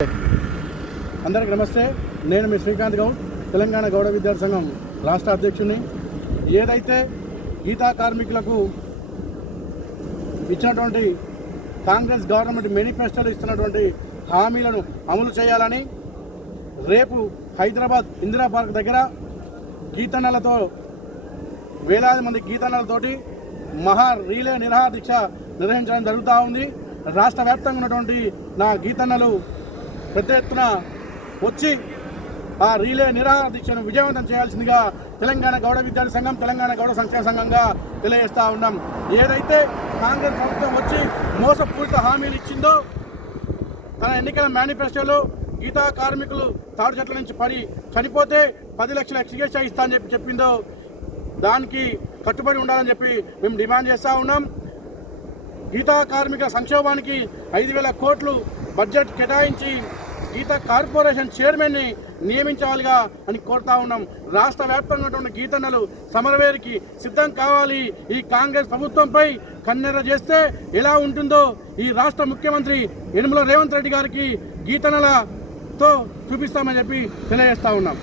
అందరికీ నమస్తే. నేను మీ శ్రీకాంత్ గౌడ్, తెలంగాణ గౌడ విద్యార్థి సంఘం రాష్ట్ర అధ్యక్షుడిని. ఏదైతే గీతా కార్మికులకు ఇచ్చినటువంటి కాంగ్రెస్ గవర్నమెంట్ మేనిఫెస్టోలో ఇస్తున్నటువంటి హామీలను అమలు చేయాలని రేపు హైదరాబాద్ ఇందిరా పార్క్ దగ్గర గీతన్నలతో వేలాది మంది గీతన్నలతోటి మహా రీలే నిరాహార దీక్ష నిర్వహించడం జరుగుతూ ఉంది. రాష్ట్ర వ్యాప్తంగా ఉన్నటువంటి నా గీతన్నలు పెద్ద ఎత్తున వచ్చి ఆ రీలే నిరాహార దీక్షను విజయవంతం చేయాల్సిందిగా తెలంగాణ గౌడ విద్యార్థి సంఘం, తెలంగాణ గౌడ సంక్షేమ సంఘంగా తెలియజేస్తూ ఉన్నాం. ఏదైతే కాంగ్రెస్ ప్రభుత్వం వచ్చి మోసపూరిత హామీలు ఇచ్చిందో, తన ఎన్నికల మేనిఫెస్టోలో గీతా కార్మికులు తాడు చెట్ల నుంచి పడి చనిపోతే 10 లక్షల ఎక్స్గ్రేషియా ఇస్తా అని చెప్పిందో దానికి కట్టుబడి ఉండాలని చెప్పి మేము డిమాండ్ చేస్తూ ఉన్నాం. గీతా కార్మిక సంక్షోభానికి 5,000 కోట్లు బడ్జెట్ కేటాయించి గీతా కార్పొరేషన్ చైర్మన్ని నియమించాలిగా అని కోరుతా ఉన్నాం. రాష్ట్ర వ్యాప్తంగా ఉన్నటువంటి గీతన్నలు సమరవేరికి సిద్ధం కావాలి. ఈ కాంగ్రెస్ ప్రభుత్వంపై కన్నెర్ర చేస్తే ఎలా ఉంటుందో ఈ రాష్ట్ర ముఖ్యమంత్రి యనమల రేవంత్ రెడ్డి గారికి గీతన్నలతో చూపిస్తామని చెప్పి తెలియజేస్తూ ఉన్నాం.